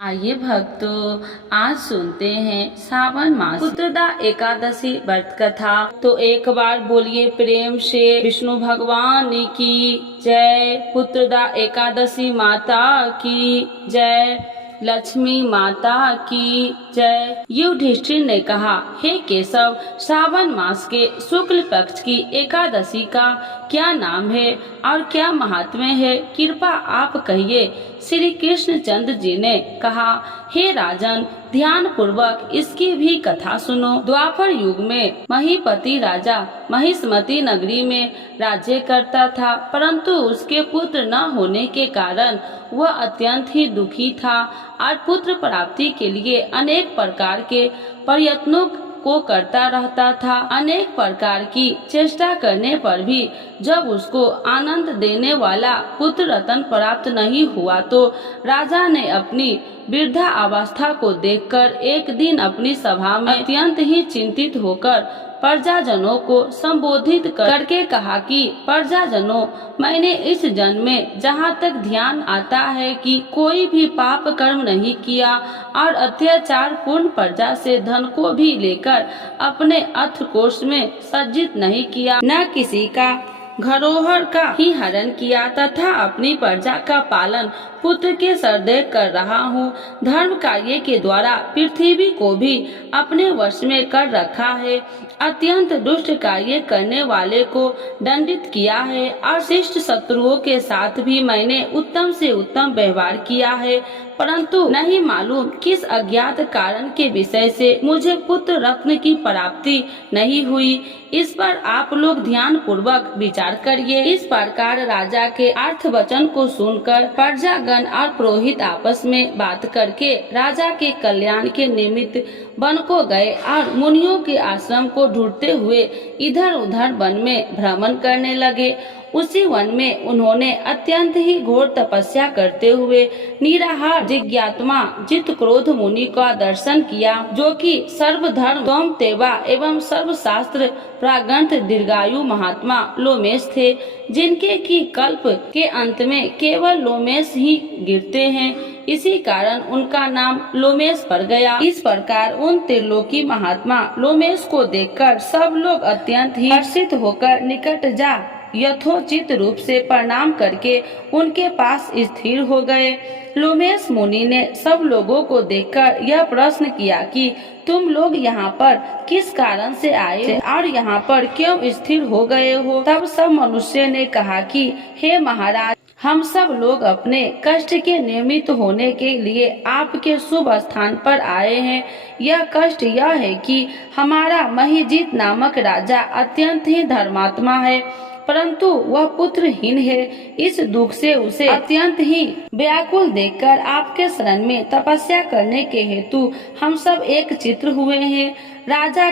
आइए भक्तों, आज सुनते हैं सावन मास पुत्रदा एकादशी व्रत कथा। तो एक बार बोलिए प्रेम से विष्णु भगवान की जय। पुत्रदा एकादशी माता की जय। लक्ष्मी माता की जय। युधिष्ठिर ने कहा, हे केशव, श्रावण मास के शुक्ल पक्ष की एकादशी का क्या नाम है और क्या महात्म्य है, कृपा आप कहिए। श्री कृष्णचंद्र जी ने कहा, हे राजन, ध्यान पूर्वक इसकी भी कथा सुनो। द्वापर युग में महीपति राजा महिष्मती नगरी में राज्य करता था, परंतु उसके पुत्र न होने के कारण वह अत्यंत ही दुखी था और पुत्र प्राप्ति के लिए अनेक प्रकार के प्रयत्नों को करता रहता था। अनेक प्रकार की चेष्टा करने पर भी जब उसको आनंद देने वाला पुत्र रत्न प्राप्त नहीं हुआ तो राजा ने अपनी वृद्धा अवस्था को देखकर एक दिन अपनी सभा में अत्यंत ही चिंतित होकर प्रजाजनों को संबोधित करके कहा कि प्रजाजनों, मैंने इस जन्म में जहाँ तक ध्यान आता है कि कोई भी पाप कर्म नहीं किया और अत्याचार पूर्ण प्रजा से धन को भी लेकर अपने अर्थकोष में सज्जित नहीं किया, न किसी का धरोहर का ही हरण किया तथा अपनी प्रजा का पालन पुत्र के सरदे कर रहा हूँ। धर्म कार्य के द्वारा पृथ्वी को भी अपने वश में कर रखा है। अत्यंत दुष्ट कार्य करने वाले को दंडित किया है और शिष्ट शत्रुओं के साथ भी मैंने उत्तम से उत्तम व्यवहार किया है, परंतु नहीं मालूम किस अज्ञात कारण के विषय से मुझे पुत्र रत्न की प्राप्ति नहीं हुई। इस पर आप लोग ध्यान पूर्वक विचार करिए। इस प्रकार राजा के अर्थ वचन को सुनकर प्रजागण और पुरोहित आपस में बात करके राजा के कल्याण के निमित्त वन को गए और मुनियों के आश्रम को ढूंढते हुए इधर उधर वन में भ्रमण करने लगे। उसी वन में उन्होंने अत्यंत ही घोर तपस्या करते हुए निराहार जिज्ञात्मा जित क्रोध मुनि का दर्शन किया, जो कि सर्वधर्म सोम तेवा एवं सर्वशास्त्र प्राग्रंथ दीर्घायु महात्मा लोमेश थे, जिनके की कल्प के अंत में केवल लोमेश ही गिरते हैं। इसी कारण उनका नाम लोमेश पड़ गया। इस प्रकार उन त्रिलोकी महात्मा लोमेश को देखकर सब लोग अत्यंत ही हर्षित होकर निकट जा यथोचित रूप से प्रणाम करके उनके पास स्थिर हो गए। लोमेश मुनि ने सब लोगों को देखकर यह प्रश्न किया कि तुम लोग यहाँ पर किस कारण से आए और यहाँ पर क्यों स्थिर हो गए हो। तब सब मनुष्य ने कहा कि हे महाराज, हम सब लोग अपने कष्ट के निमित्त होने के लिए आपके शुभ स्थान पर आए हैं। यह कष्ट यह है कि हमारा महिजीत नामक राजा अत्यंत ही धर्मात्मा है, परंतु वह पुत्रहीन है। इस दुख से उसे अत्यंत ही व्याकुल देखकर आपके शरण में तपस्या करने के हेतु हम सब एक चित्र हुए हैं। राजा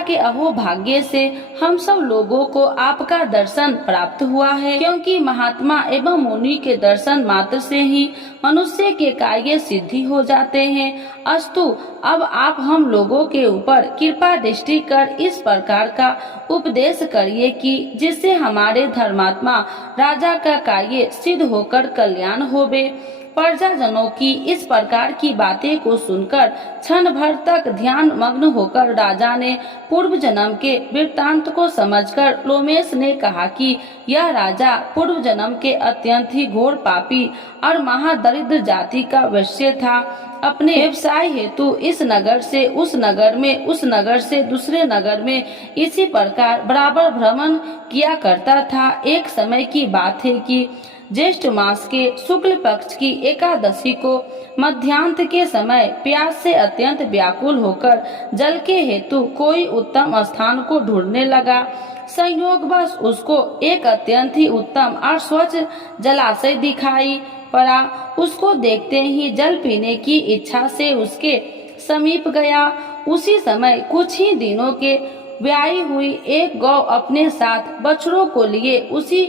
के अहोभाग्य से हम सब लोगों को आपका दर्शन प्राप्त हुआ है, क्योंकि महात्मा एवं मुनि के दर्शन मात्र से ही मनुष्य के कार्य सिद्धि हो जाते हैं। अस्तु, अब आप हम लोगों के ऊपर कृपा दृष्टि कर इस प्रकार का उपदेश करिए कि जिससे हमारे धर्मात्मा राजा का कार्य सिद्ध होकर कल्याण होवे। प्रजाजनों की इस प्रकार की बातें को सुनकर क्षण भर तक ध्यान मग्न होकर राजा ने पूर्व जन्म के वृत्तांत को समझकर लोमेश ने कहा कि यह राजा पूर्व जन्म के अत्यंत ही घोर पापी और महादरिद्र जाति का वैश्य था। अपने व्यवसाय हेतु इस नगर से उस नगर में, उस नगर से दूसरे नगर में इसी प्रकार बराबर भ्रमण किया करता था। एक समय की बात है कि ज्येष्ठ मास के शुक्ल पक्ष की एकादशी को मध्यान्ह के समय प्यास से अत्यंत व्याकुल होकर जल के हेतु कोई उत्तम स्थान को ढूंढने लगा। संयोगवश उसको एक अत्यंत ही उत्तम और स्वच्छ जलाशय दिखाई पड़ा। उसको देखते ही जल पीने की इच्छा से उसके समीप गया। उसी समय कुछ ही दिनों के ब्याही हुई एक गौ अपने साथ बछड़ों को लिए उसी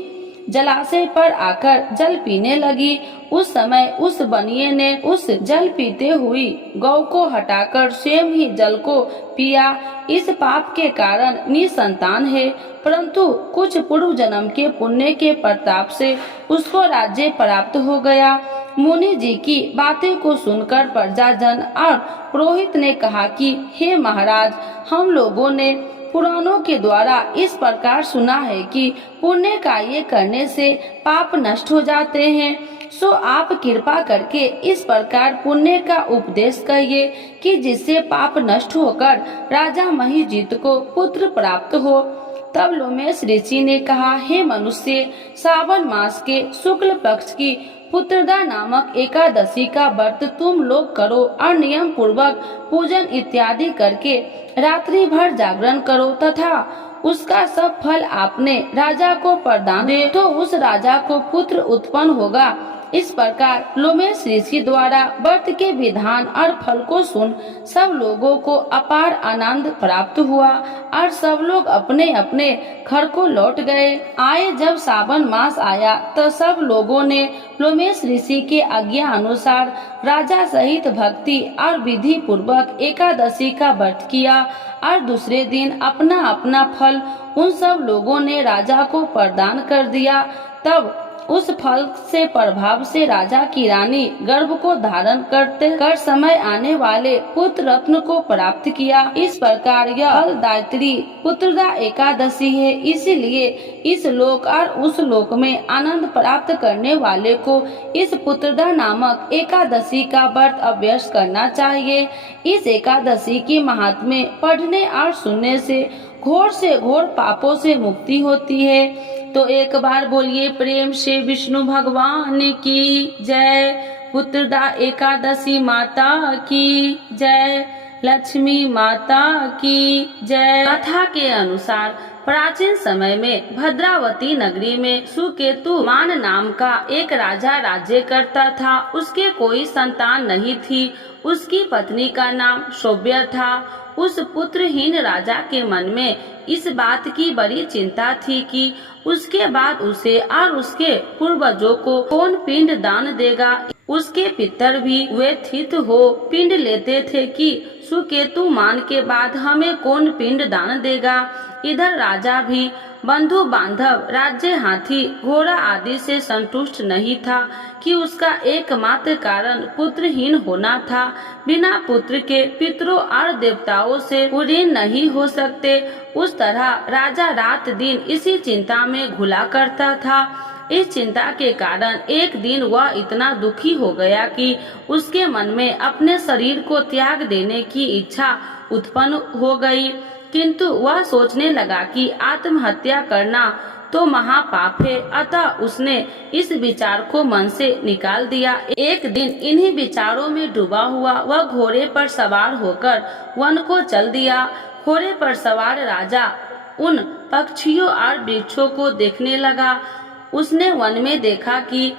जलाशय पर आकर जल पीने लगी। उस समय उस बनिए ने उस जल पीते हुई गौ को हटाकर स्वयं ही जल को पिया। इस पाप के कारण निसंतान है, परंतु कुछ पूर्व जन्म के पुण्य के प्रताप से उसको राज्य प्राप्त हो गया। मुनि जी की बातें को सुनकर प्रजाजन और पुरोहित ने कहा कि हे महाराज, हम लोगों ने पुराणों के द्वारा इस प्रकार सुना है कि पुण्य कार्य करने से पाप नष्ट हो जाते हैं। सो आप कृपा करके इस प्रकार पुण्य का उपदेश करिए कि जिससे पाप नष्ट होकर राजा महिजीत को पुत्र प्राप्त हो। तब लोमेश ऋषि ने कहा, हे मनुष्य, श्रावण मास के शुक्ल पक्ष की पुत्रदा नामक एकादशी का व्रत तुम लोग करो और नियम पूर्वक पूजन इत्यादि करके रात्रि भर जागरण करो तथा उसका सब फल आपने राजा को प्रदान दे तो उस राजा को पुत्र उत्पन्न होगा। इस प्रकार लोमेश ऋषि द्वारा व्रत के विधान और फल को सुन सब लोगों को अपार आनंद प्राप्त हुआ और सब लोग अपने अपने घर को लौट गए। जब सावन मास आया तो सब लोगों ने लोमेश ऋषि के आज्ञा अनुसार राजा सहित भक्ति और विधि पूर्वक एकादशी का व्रत किया और दूसरे दिन अपना अपना फल उन सब लोगों ने राजा को प्रदान कर दिया। तब उस फल से प्रभाव से राजा की रानी गर्भ को धारण करते कर समय आने वाले पुत्र रत्न को प्राप्त किया। इस प्रकार यह फलदायित्री पुत्रदा एकादशी है। इसीलिए इस लोक और उस लोक में आनंद प्राप्त करने वाले को इस पुत्रदा नामक एकादशी का व्रत अभ्यास करना चाहिए। इस एकादशी की महात्म्य पढ़ने और सुनने से घोर पापों से मुक्ति होती है। तो एक बार बोलिए प्रेम से विष्णु भगवान की जय। पुत्रदा एकादशी माता की जय। लक्ष्मी माता की जय। कथा के अनुसार प्राचीन समय में भद्रावती नगरी में सुकेतु मान नाम का एक राजा राज्य करता था। उसके कोई संतान नहीं थी। उसकी पत्नी का नाम शोभ्य था। उस पुत्रहीन राजा के मन में इस बात की बड़ी चिंता थी कि उसके बाद उसे और उसके पूर्वजों को कौन पिंड दान देगा। उसके पितर भी व्यथित हो पिंड लेते थे कि सुकेतु मान के बाद हमें कौन पिंड दान देगा। इधर राजा भी बंधु बांधव राज्य हाथी घोड़ा आदि से संतुष्ट नहीं था कि उसका एकमात्र कारण पुत्रहीन होना था। बिना पुत्र के पितरों और देवताओं से ऋण नहीं हो सकते। उस तरह राजा रात दिन इसी चिंता में घुला करता था। इस चिंता के कारण एक दिन वह इतना दुखी हो गया कि उसके मन में अपने शरीर को त्याग देने की इच्छा उत्पन्न हो गई। किंतु वह सोचने लगा कि आत्महत्या करना तो महापाप है, अतः उसने इस विचार को मन से निकाल दिया। एक दिन इन्हीं विचारों में डूबा हुआ वह घोड़े पर सवार होकर वन को चल दिया। घोड़े पर सवार राजा उन पक्षियों और वृक्षों को देखने लगा। उसने वन में देखा कि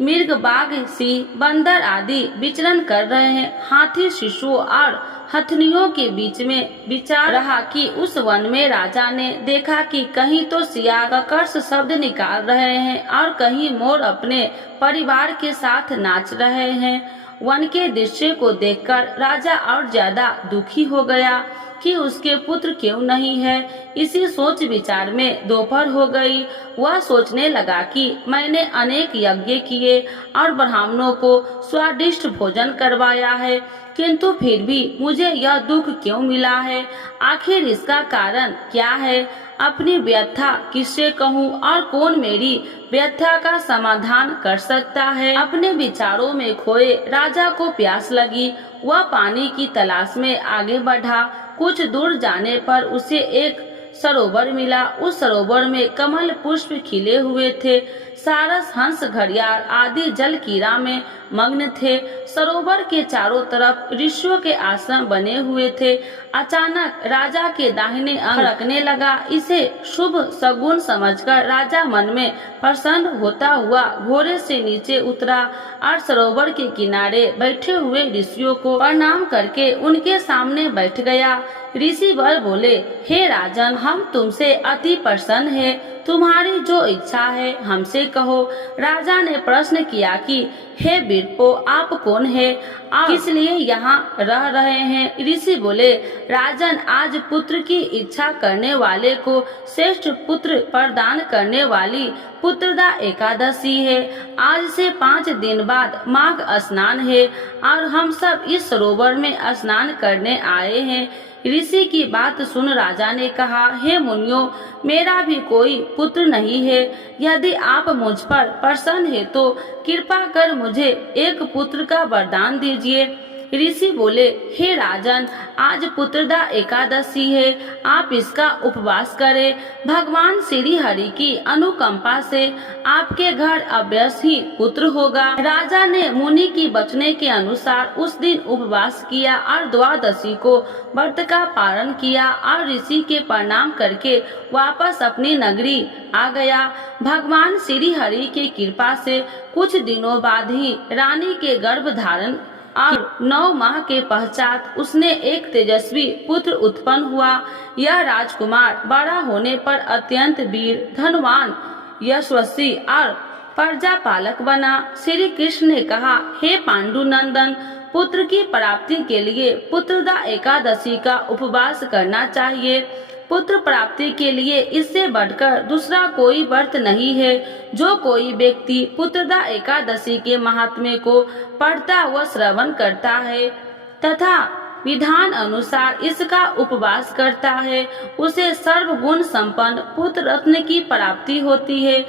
मृग, बाघ, सिंह, बंदर आदि विचरण कर रहे हैं। हाथी, शिशुओं और हथनियों के बीच में विचार रहा कि उस वन में राजा ने देखा कि कहीं तो सियार कर्कश शब्द निकाल रहे हैं और कहीं मोर अपने परिवार के साथ नाच रहे हैं। वन के दृश्य को देखकर राजा और ज्यादा दुखी हो गया कि उसके पुत्र क्यों नहीं है। इसी सोच विचार में दोपहर हो गई। वह सोचने लगा कि मैंने अनेक यज्ञ किए और ब्राह्मणों को स्वादिष्ट भोजन करवाया है, किंतु फिर भी मुझे यह दुख क्यों मिला है। आखिर इसका कारण क्या है। अपनी व्यथा किससे कहूँ और कौन मेरी व्यथा का समाधान कर सकता है। अपने विचारों में खोए राजा को प्यास लगी। वह पानी की तलाश में आगे बढ़ा। कुछ दूर जाने पर उसे एक सरोवर मिला। उस सरोवर में कमल पुष्प खिले हुए थे। सारस, हंस, घड़ियाल आदि जल क्रीड़ा में मग्न थे। सरोवर के चारों तरफ ऋषियों के आश्रम बने हुए थे। अचानक राजा के दाहिने अंग फड़कने लगा। इसे शुभ सगुन समझकर राजा मन में प्रसन्न होता हुआ घोड़े से नीचे उतरा और सरोवर के किनारे बैठे हुए ऋषियों को प्रणाम करके उनके सामने बैठ गया। ऋषि वर बोले, हे राजन, हम तुमसे अति प्रसन्न है, तुम्हारी जो इच्छा है हमसे कहो। राजा ने प्रश्न किया कि हे वीरपो, आप कौन है, आप किस लिए यहाँ रह रहे हैं। ऋषि बोले, राजन, आज पुत्र की इच्छा करने वाले को श्रेष्ठ पुत्र प्रदान करने वाली पुत्रदा एकादशी है। आज से 5 दिन बाद माघ स्नान है और हम सब इस सरोवर में स्नान करने आए हैं। ऋषि की बात सुन राजा ने कहा, हे मुनियों, मेरा भी कोई पुत्र नहीं है। यदि आप मुझ पर प्रसन्न है तो कृपा कर मुझे एक पुत्र का वरदान दीजिए। ऋषि बोले, हे राजन, आज पुत्रदा एकादशी है, आप इसका उपवास करें। भगवान श्री हरि की अनुकंपा से आपके घर अवश्य ही पुत्र होगा। राजा ने मुनि की बचने के अनुसार उस दिन उपवास किया और द्वादशी को व्रत का पालन किया और ऋषि के प्रणाम करके वापस अपनी नगरी आ गया। भगवान श्री हरि की कृपा से कुछ दिनों बाद ही रानी के गर्भ धारण और 9 माह के पश्चात उसने एक तेजस्वी पुत्र उत्पन्न हुआ। यह राजकुमार बड़ा होने पर अत्यंत वीर, धनवान, यशस्वी और प्रजा पालक बना। श्री कृष्ण ने कहा, हे पांडुनंदन, पुत्र की प्राप्ति के लिए पुत्रदा एकादशी का उपवास करना चाहिए। पुत्र प्राप्ति के लिए इससे बढ़कर दूसरा कोई व्रत नहीं है। जो कोई व्यक्ति पुत्रदा एकादशी के महात्म्य को पढ़ता व श्रवण करता है तथा विधान अनुसार इसका उपवास करता है, उसे सर्वगुण संपन्न पुत्र रत्न की प्राप्ति होती है।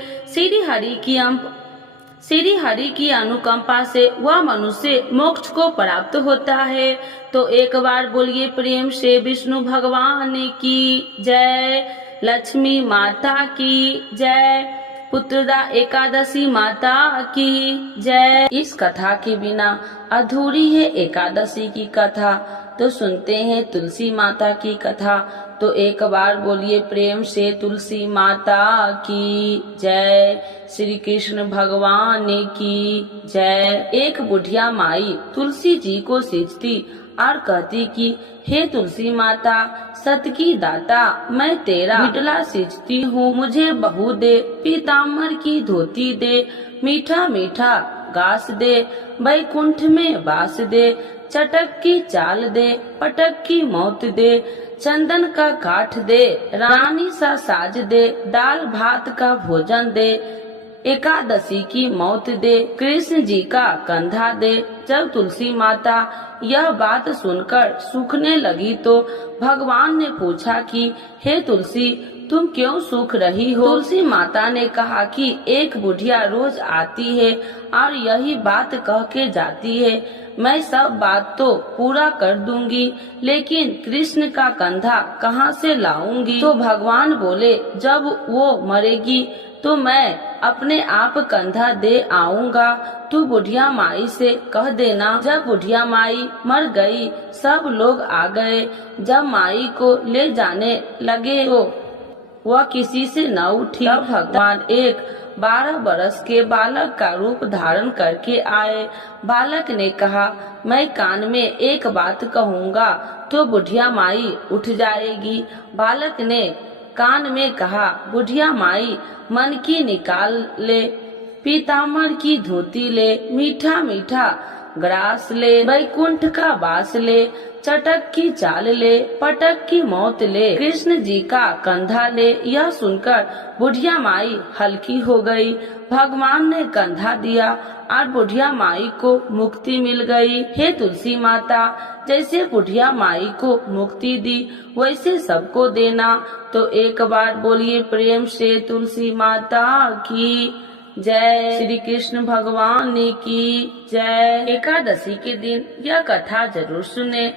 श्री हरि की अनुकंपा से वह मनुष्य मोक्ष को प्राप्त होता है। तो एक बार बोलिए प्रेम से विष्णु भगवान की जय, लक्ष्मी माता की जय, पुत्रदा एकादशी माता की जय। इस कथा के बिना अधूरी है एकादशी की कथा। तो सुनते हैं तुलसी माता की कथा। तो एक बार बोलिए प्रेम से तुलसी माता की जय, श्री कृष्ण भगवान की जय। एक बुढ़िया माई तुलसी जी को सींचती और कहती कि हे तुलसी माता, सत की दाता, मैं तेरा बिटला सींचती हूँ, मुझे बहू दे, पीताम्बर की धोती दे, मीठा मीठा घास दे, बैकुंठ में वास दे, चटक की चाल दे, पटक की मौत दे, चंदन का काठ दे, रानी सा साज दे, दाल भात का भोजन दे, एकादशी की मौत दे, कृष्ण जी का कंधा दे। जब तुलसी माता यह बात सुनकर सूखने लगी तो भगवान ने पूछा कि हे तुलसी, तुम क्यों सूख रही हो। तुलसी माता ने कहा कि एक बुढ़िया रोज आती है और यही बात कह के जाती है, मैं सब बात तो पूरा कर दूंगी, लेकिन कृष्ण का कंधा कहाँ से लाऊंगी। तो भगवान बोले, जब वो मरेगी तो मैं अपने आप कंधा दे आऊंगा, तू बुढ़िया माई से कह देना। जब बुढ़िया माई मर गई, सब लोग आ गए। जब माई को ले जाने लगे तो वह किसी से न उठी। तब भगवान एक 12 बरस के बालक का रूप धारण करके आए। बालक ने कहा, मैं कान में एक बात कहूँगा तो बुढ़िया माई उठ जाएगी। बालक ने कान में कहा, बुढ़िया माई मन की निकाल ले, पीताम्बर की धोती ले, मीठा मीठा ग्रास ले, बैकुंठ का वास ले, चटक की चाल ले, पटक की मौत ले, कृष्ण जी का कंधा ले। यह सुनकर बुढ़िया माई हल्की हो गई। भगवान ने कंधा दिया और बुढ़िया माई को मुक्ति मिल गई। हे तुलसी माता, जैसे बुढ़िया माई को मुक्ति दी वैसे सबको देना। तो एक बार बोलिए प्रेम से तुलसी माता की जय, श्री कृष्ण भगवान की जय। एकादशी के दिन यह कथा जरूर सुने।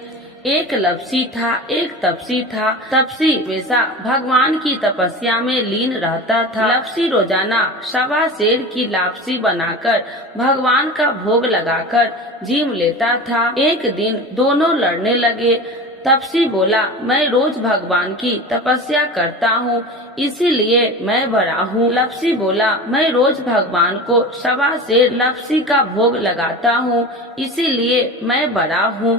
एक लपसी था, एक तपसी था। तपसी हमेशा भगवान की तपस्या में लीन रहता था। लपसी रोजाना 1.25 सेर की लापसी बनाकर भगवान का भोग लगाकर जीम लेता था। एक दिन दोनों लड़ने लगे। तपसी बोला, मैं रोज भगवान की तपस्या करता हूँ, इसीलिए मैं बड़ा हूँ। लपसी बोला, मैं रोज भगवान को 1.25 सेर लपसी का भोग लगाता हूँ, इसीलिए मैं बड़ा हूँ।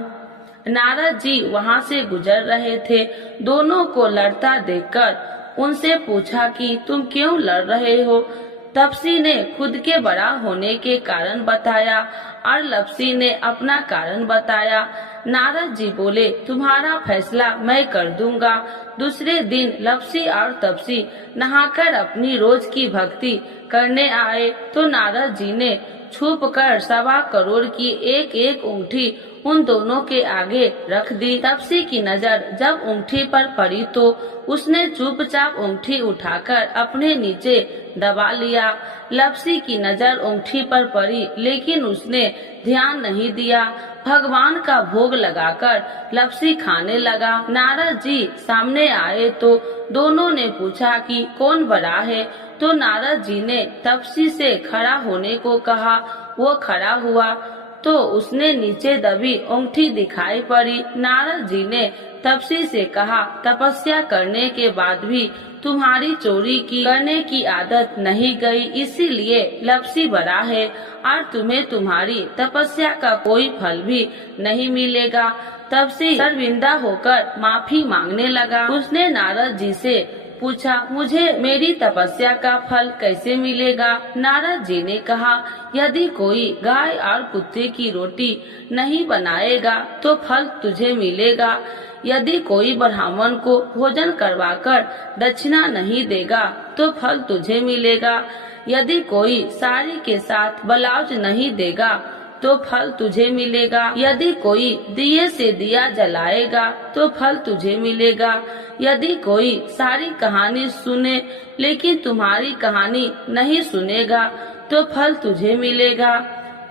नारद जी वहां से गुजर रहे थे। दोनों को लड़ता देखकर उनसे पूछा कि तुम क्यों लड़ रहे हो। तपसी ने खुद के बड़ा होने के कारण बताया और लपसी ने अपना कारण बताया। नारद जी बोले, तुम्हारा फैसला मैं कर दूंगा। दूसरे दिन लपसी और तपसी नहाकर अपनी रोज की भक्ति करने आए तो नारद जी ने छुप कर 1.25 करोड़ की एक एक ऊँटी उन दोनों के आगे रख दी। तपसी की नजर जब ऊँटी पर पड़ी तो उसने चुपचाप ऊँटी उठाकर अपने नीचे दबा लिया। लपसी की नजर ऊँटी पर पड़ी लेकिन उसने ध्यान नहीं दिया। भगवान का भोग लगाकर लपसी खाने लगा। नारद जी सामने आए तो दोनों ने पूछा कि कौन बड़ा है। तो नारद जी ने तपसी से खड़ा होने को कहा। वो खड़ा हुआ तो उसने नीचे दबी ऊँटी दिखाई पड़ी। नारद जी ने तपसी से कहा, तपस्या करने के बाद भी तुम्हारी चोरी करने की आदत नहीं गई, इसीलिए लपसी बड़ा है और तुम्हें तुम्हारी तपस्या का कोई फल भी नहीं मिलेगा। तपसी शर्मिंदा होकर माफी मांगने लगा। उसने नारद जी से पूछा, मुझे मेरी तपस्या का फल कैसे मिलेगा। नारद जी ने कहा, यदि कोई गाय और कुत्ते की रोटी नहीं बनाएगा तो फल तुझे मिलेगा। यदि कोई ब्राह्मण को भोजन करवाकर दक्षिणा नहीं देगा तो फल तुझे मिलेगा। यदि कोई साड़ी के साथ ब्लाउज नहीं देगा तो फल तुझे मिलेगा। यदि कोई दिए से दिया जलाएगा तो फल तुझे मिलेगा। यदि कोई सारी कहानी सुने लेकिन तुम्हारी कहानी नहीं सुनेगा तो फल तुझे मिलेगा।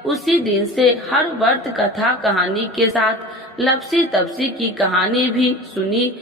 उसी दिन से हर व्रत कथा कहानी के साथ लपसी तपसी की कहानी भी सुनी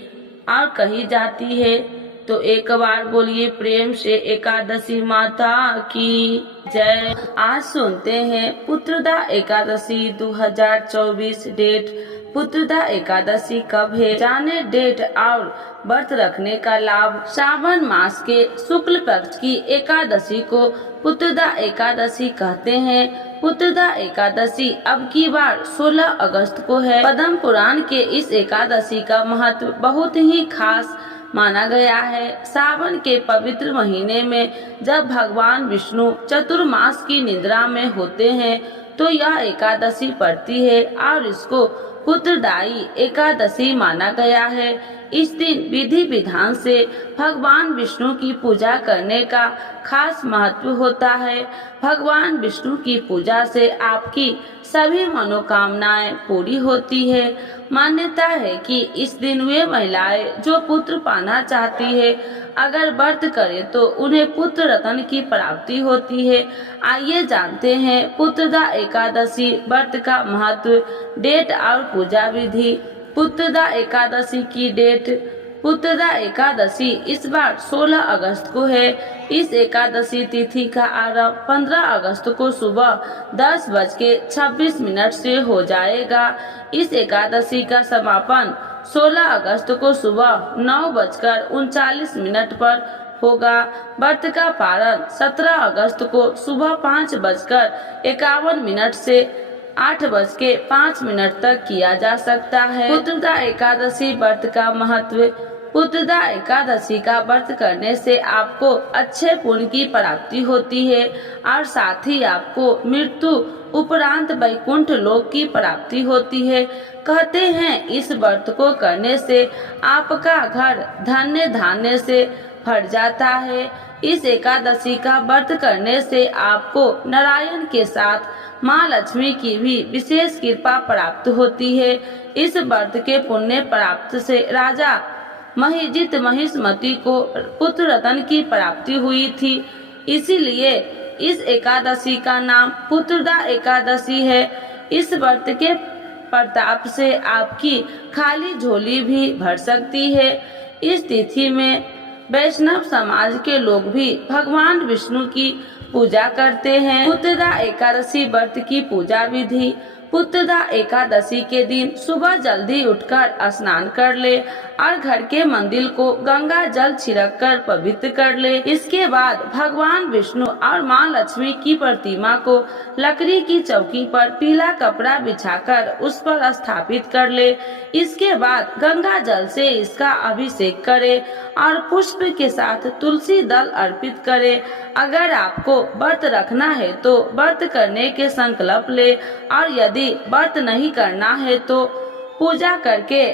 और कही जाती है। तो एक बार बोलिए प्रेम से एकादशी माता की जय। आज सुनते हैं पुत्रदा एकादशी 2024 डेट। पुत्रदा एकादशी कब है, जाने डेट और व्रत रखने का लाभ। श्रावण मास के शुक्ल पक्ष की एकादशी को पुत्रदा एकादशी कहते हैं। पुत्रदा एकादशी अब की बार 16 अगस्त को है। पद्म पुराण के इस एकादशी का महत्व बहुत ही खास माना गया है। सावन के पवित्र महीने में जब भगवान विष्णु चतुर्मास की निद्रा में होते हैं तो यह एकादशी पड़ती है और इसको पुत्रदायी एकादशी माना गया है। इस दिन विधि विधान से भगवान विष्णु की पूजा करने का खास महत्व होता है। भगवान विष्णु की पूजा से आपकी सभी मनोकामनाएं पूरी होती है। मान्यता है कि इस दिन वे महिलाएं जो पुत्र पाना चाहती है अगर व्रत करे तो उन्हें पुत्र रत्न की प्राप्ति होती है। आइए जानते हैं पुत्रदा एकादशी व्रत का महत्व, डेट और पूजा विधि। पुत्रदा एकादशी की डेट। पुत्रदा एकादशी इस बार 16 अगस्त को है। इस एकादशी तिथि का आरंभ 15 अगस्त को सुबह 10:26 से हो जाएगा। इस एकादशी का समापन 16 अगस्त को सुबह 9:39 पर होगा। व्रत का पारण 17 अगस्त को सुबह 5:51 से 8:05 तक किया जा सकता है। पुत्रदा एकादशी व्रत का महत्व। पुत्रदा एकादशी का व्रत करने से आपको अच्छे पुण्य की प्राप्ति होती है और साथ ही आपको मृत्यु उपरांत वैकुंठ लोक की प्राप्ति होती है। कहते हैं इस व्रत को करने से आपका घर धन्य धान्य से भर जाता है। इस एकादशी का व्रत करने से आपको नारायण के साथ माँ लक्ष्मी की भी विशेष कृपा प्राप्त होती है। इस व्रत के पुण्य प्राप्त से राजा महिजित महिष्मति को पुत्र रत्न की प्राप्ति हुई थी, इसीलिए इस एकादशी का नाम पुत्रदा एकादशी है। इस व्रत के प्रताप से आपकी खाली झोली भी भर सकती है। इस तिथि में वैष्णव समाज के लोग भी भगवान विष्णु की पूजा करते हैं। पुत्रदा एकादशी व्रत की पूजा विधि। पुत्रदा एकादशी के दिन सुबह जल्दी उठकर स्नान कर ले और घर के मंदिर को गंगा जल छिड़क कर पवित्र कर ले। इसके बाद भगवान विष्णु और माँ लक्ष्मी की प्रतिमा को लकड़ी की चौकी पर पीला कपड़ा बिछाकर उस पर स्थापित कर ले। इसके बाद गंगा जल से इसका अभिषेक करे और पुष्प के साथ तुलसी दल अर्पित करे। अगर आपको व्रत रखना है तो व्रत करने के संकल्प ले और यदि व्रत नहीं करना है तो पूजा करके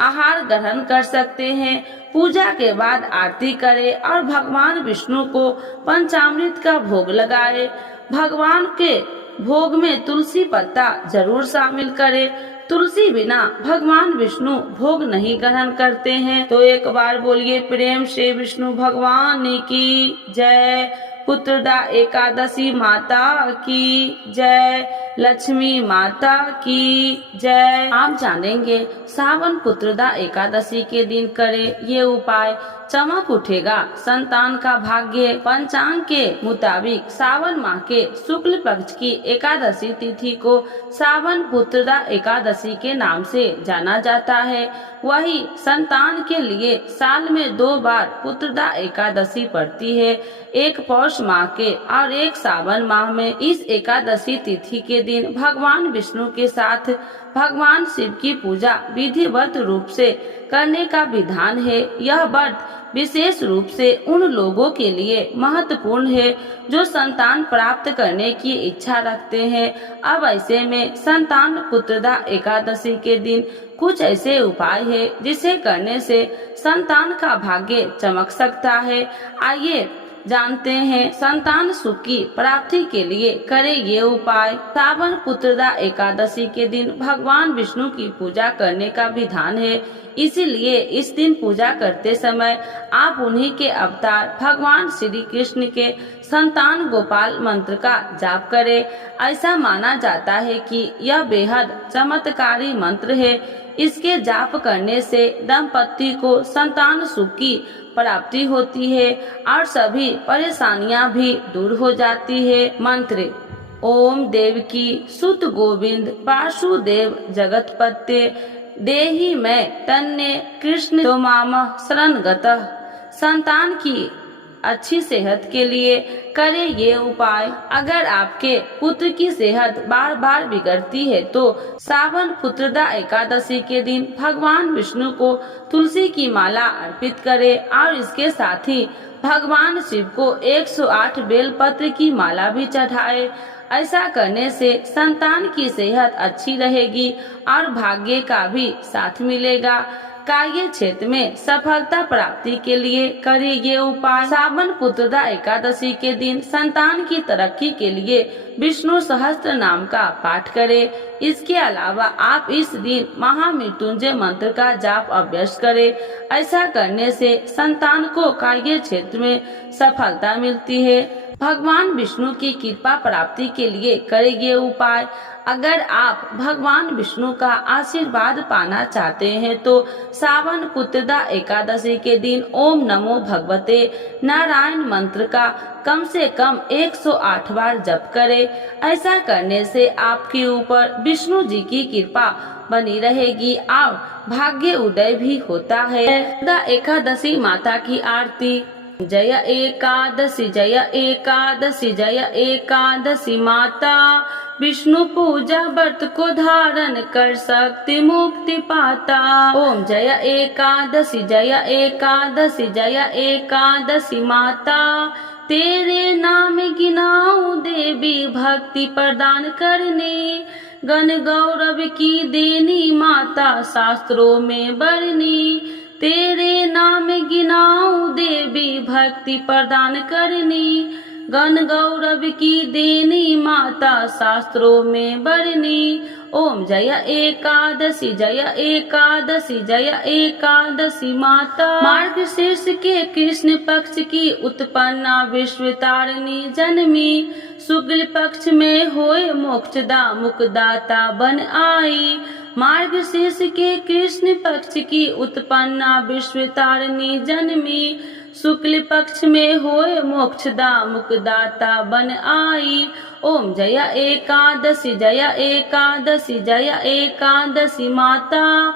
आहार ग्रहण कर सकते हैं। पूजा के बाद आरती करे और भगवान विष्णु को पंचामृत का भोग लगाए। भगवान के भोग में तुलसी पत्ता जरूर शामिल करे। तुलसी बिना भगवान विष्णु भोग नहीं ग्रहण करते हैं। तो एक बार बोलिए प्रेम से विष्णु भगवान की जय। पुत्रदा एकादशी माता की जय। लक्ष्मी माता की जय। आप जानेंगे सावन पुत्रदा एकादशी के दिन करे ये उपाय, चमक उठेगा संतान का भाग्य। पंचांग के मुताबिक सावन माह के शुक्ल पक्ष की एकादशी तिथि को सावन पुत्रदा एकादशी के नाम से जाना जाता है। वही संतान के लिए साल में 2 बार पुत्रदा एकादशी पड़ती है, एक पौष माह के और एक सावन माह में। इस एकादशी तिथि के दिन भगवान विष्णु के साथ भगवान शिव की पूजा विधिवत रूप से करने का विधान है। यह व्रत विशेष रूप से उन लोगों के लिए महत्वपूर्ण है जो संतान प्राप्त करने की इच्छा रखते हैं। अब ऐसे में संतान पुत्रदा एकादशी के दिन कुछ ऐसे उपाय है जिसे करने से संतान का भाग्य चमक सकता है। आइए जानते हैं संतान सुख की प्राप्ति के लिए करे ये उपाय। सावन पुत्रदा एकादशी के दिन भगवान विष्णु की पूजा करने का विधान है, इसीलिए इस दिन पूजा करते समय आप उन्हीं के अवतार भगवान श्री कृष्ण के संतान गोपाल मंत्र का जाप करें। ऐसा माना जाता है कि यह बेहद चमत्कारी मंत्र है। इसके जाप करने से दंपति को संतान सुख की प्राप्ति होती है और सभी परेशानियां भी दूर हो जाती है। मंत्र ओम देवकी सुत गोविंद वासुदेव जगतपते देहि मैं तन्ने कृष्ण तोमाम शरणगतः। संतान की अच्छी सेहत के लिए करें ये उपाय। अगर आपके पुत्र की सेहत बार बार बिगड़ती है तो सावन पुत्रदा एकादशी के दिन भगवान विष्णु को तुलसी की माला अर्पित करें और इसके साथ ही भगवान शिव को 108 बेलपत्र की माला भी चढ़ाए। ऐसा करने से संतान की सेहत अच्छी रहेगी और भाग्य का भी साथ मिलेगा। कार्य क्षेत्र में सफलता प्राप्ति के लिए करें ये उपाय। सावन पुत्रदा एकादशी के दिन संतान की तरक्की के लिए विष्णु सहस्त्र नाम का पाठ करें। इसके अलावा आप इस दिन महामृत्युंजय मंत्र का जाप अभ्यास करें। ऐसा करने से संतान को कार्य क्षेत्र में सफलता मिलती है। भगवान विष्णु की कृपा प्राप्ति के लिए करें ये उपाय। अगर आप भगवान विष्णु का आशीर्वाद पाना चाहते हैं तो सावन पुत्रदा एकादशी के दिन ओम नमो भगवते नारायण मंत्र का कम से कम 108 बार जप करें। ऐसा करने से आपके ऊपर विष्णु जी की कृपा बनी रहेगी और भाग्य उदय भी होता है। एकादशी माता की आरती। जय एकादशी जय एकादशी जय एकादशी माता, विष्णु पूजा व्रत को धारण कर सकती मुक्ति पाता। ओम जय एकादशी जय एकादशी जय एकादशी माता, तेरे नाम गिनाऊं देवी भक्ति प्रदान करने, गण गौरव की देनी माता शास्त्रों में बरनी, तेरे नाम गिनाऊं देवी भक्ति प्रदान करनी, गण गौरव की देनी माता शास्त्रों में बरनी। ओम जय एकादशी जय एकादशी जय एकादशी माता, मार्गशीर्ष के कृष्ण पक्ष की उत्पन्ना विश्व तारिणी जन्मी, शुक्ल पक्ष में होए मोक्षदा मुक्तिदाता बन आई। मार्गशीर्ष के कृष्ण पक्ष की उत्पन्ना विश्व तारिणी जन्मी, शुक्ल पक्ष में होए मोक्षदा मुक्तिदाता बन आई। ओम जय एकादशी जय एकादशी जय एकादशी माता।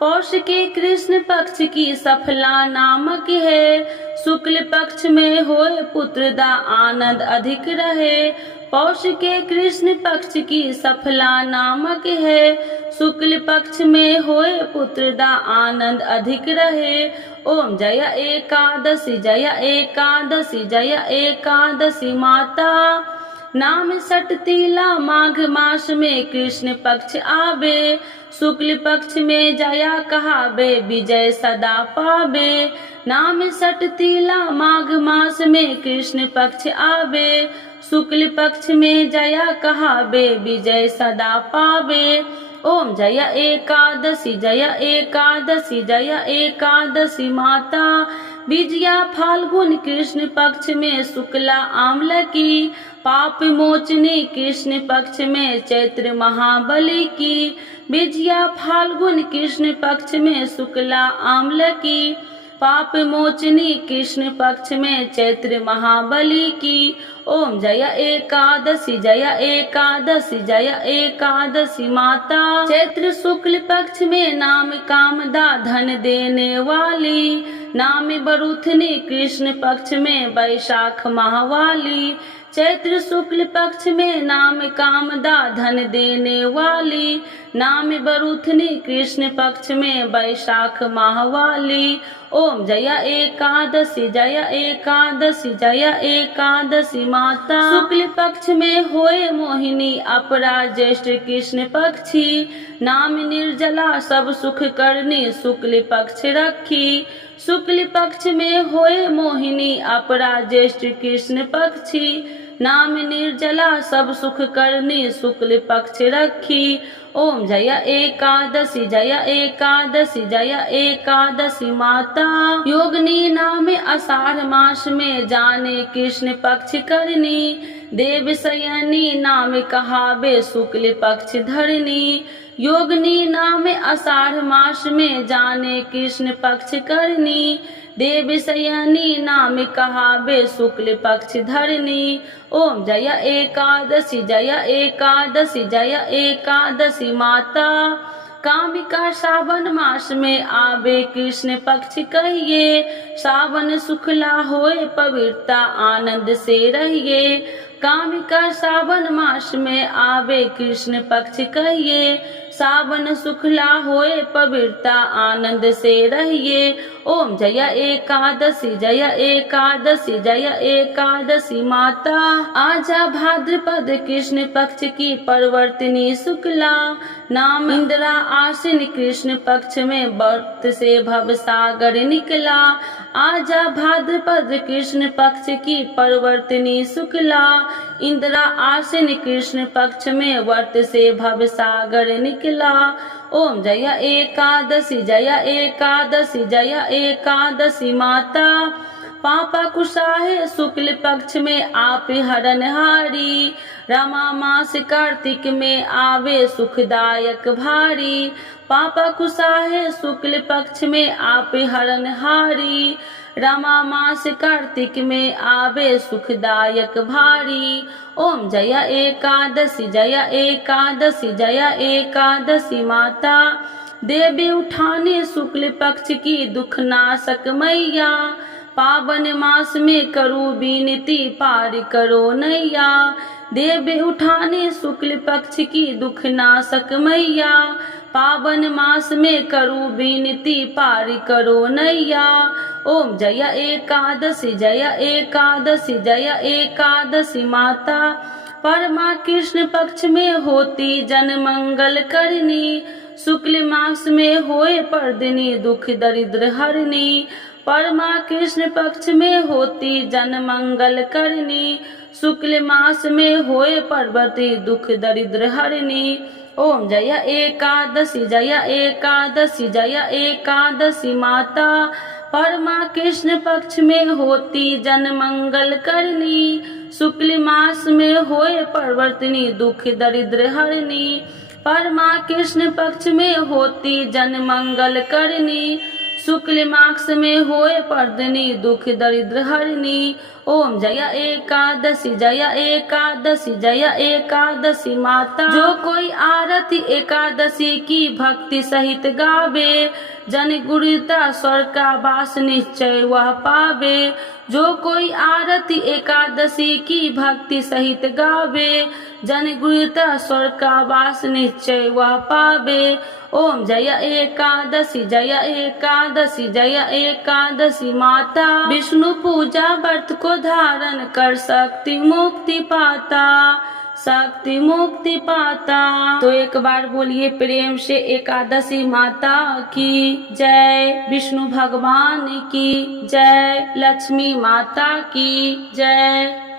पौष के कृष्ण पक्ष की सफला नामक है, शुक्ल पक्ष में होए पुत्र दा आनंद अधिक रहे। पौष के कृष्ण पक्ष की सफला नामक है, शुक्ल पक्ष में होए पुत्र दा आनंद अधिक रहे। ओम जय एकादशी जय एकादशी जय एकादशी माता। नाम सटतीला माघ मास में कृष्ण पक्ष आवे, शुक्ल पक्ष में जया कहावे विजय सदा पावे। नाम सटतीला माघ मास में कृष्ण पक्ष आवे, शुक्ल पक्ष में जया कहावे विजय सदा पावे। ओम जय एकादशी जय एकादशी जय एकादशी माता। विजया फाल्गुन कृष्ण पक्ष में शुक्ला आम्ल की, पाप मोचनी कृष्ण पक्ष में चैत्र महाबली की। विजया फाल्गुन कृष्ण पक्ष में शुक्ला आम्ल की, पाप मोचनी कृष्ण पक्ष में चैत्र महाबली की। ओम जय एकादशी जय एकादशी जय एकादशी माता। चैत्र शुक्ल पक्ष में नाम कामदा धन देने वाली, नाम बरूथनी कृष्ण पक्ष में वैशाख माहवाली। चैत्र शुक्ल पक्ष में नाम कामदा धन देने वाली, नाम बरूथनी कृष्ण पक्ष में वैशाख माहवाली। ओम जय एकादशी जय एकादशी जय एकादशी माता। शुक्ल पक्ष में होए मोहिनी अपरा ज्येष्ठ कृष्ण पक्षी, नाम निर्जला सब सुख करनी शुक्ल पक्ष रखी। शुक्ल पक्ष में होए मोहिनी अपरा ज्येष्ठ कृष्ण पक्षी, नाम निर्जला सब सुख करनी शुक्ल पक्ष रखी। ओम जय एकादशी जय एकादशी जय एकादशी माता। योगिनी नाम आषाढ़ मास में जाने कृष्ण पक्ष करनी, देव शयनी नाम कहावे शुक्ल पक्ष धरनी। योगिनी नाम आषाढ़ मास में जाने कृष्ण पक्ष करनी, देव शयनी नाम कहावे शुक्ल पक्ष धरनी। ओम जय एकादशी जय एकादशी जय एकादशी माता। कामिका सावन मास में आवे कृष्ण पक्ष कहिए, सावन सुखला होए पवित्रता आनंद से रहिए। कामिका सावन मास में आवे कृष्ण पक्ष कहिए, सावन सुखला होए पवित्रता आनंद से रहिए। ओम जय एकादशी जय एकादशी जय एकादशी माता। आजा भाद्रपद कृष्ण पक्ष की परवर्तिनी शुक्ला, नाम इंदिरा आश्विन कृष्ण पक्ष में व्रत से भव सागर निकला। आजा भाद्रपद कृष्ण पक्ष की परवर्तिनी शुक्ला, इंदिरा आश्विन कृष्ण पक्ष में व्रत से भव सागर निकला। ओम जय एकादशी जय एकादशी जय एकादशी माता। पापा कुशाहे शुक्ल पक्ष में आप हरणहारी, रमा मास कार्तिक में आवे सुखदायक भारी। पापा कुशाहे शुक्ल पक्ष में आप हरणहारी, रमा मास कार्तिक में आवे सुखदायक भारी। ओम जय एकादशी जय एकादशी जय एकादशी माता। देवी उठाने शुक्ल पक्ष की दुख नाशक मैया, पावन मास में करो विनती पार करो नैया। देवी उठाने शुक्ल पक्ष की दुख नाशक मैया, पावन मास में करो विनती पार करो नैया। ओम जय एकादशी जय एकादशी जय एकादशी माता। परमा कृष्ण पक्ष में होती जन मंगल करनी, शुक्ल मास में होए पर्दिनी दुख दरिद्र हरनी। परमा कृष्ण पक्ष में होती जन मंगल करनी, शुक्ल मास में होए पर्वती दुख दरिद्र हरनी। ओम जय एकादशी जय एकादशी जय एकादशी माता। परमा कृष्ण पक्ष में होती जन मंगल करनी, शुक्ल मास में होए परवर्तिनी दुख दरिद्र हरनी। परमा कृष्ण पक्ष में होती जन मंगल करनी, शुक्ल मास में होए पर्दिनी दुख दरिद्र हरनी। ओम जय एकादशी जय एकादशी जय एकादशी माता। जो कोई आरती एकादशी की भक्ति सहित गावे, जन गुरुता स्वर्ग का वास निश्चय वह पावे। जो कोई आरती एकादशी की भक्ति सहित गावे, जन गुरुता स्वर्ग का वास निश्चय वह पावे। ओम जय एकादशी जय एकादशी जय एकादशी माता। विष्णु पूजा व्रत को धारण कर शक्ति मुक्ति पाता, शक्ति मुक्ति पाता। तो एक बार बोलिए प्रेम से एकादशी माता की जय, विष्णु भगवान की जय, लक्ष्मी माता की जय।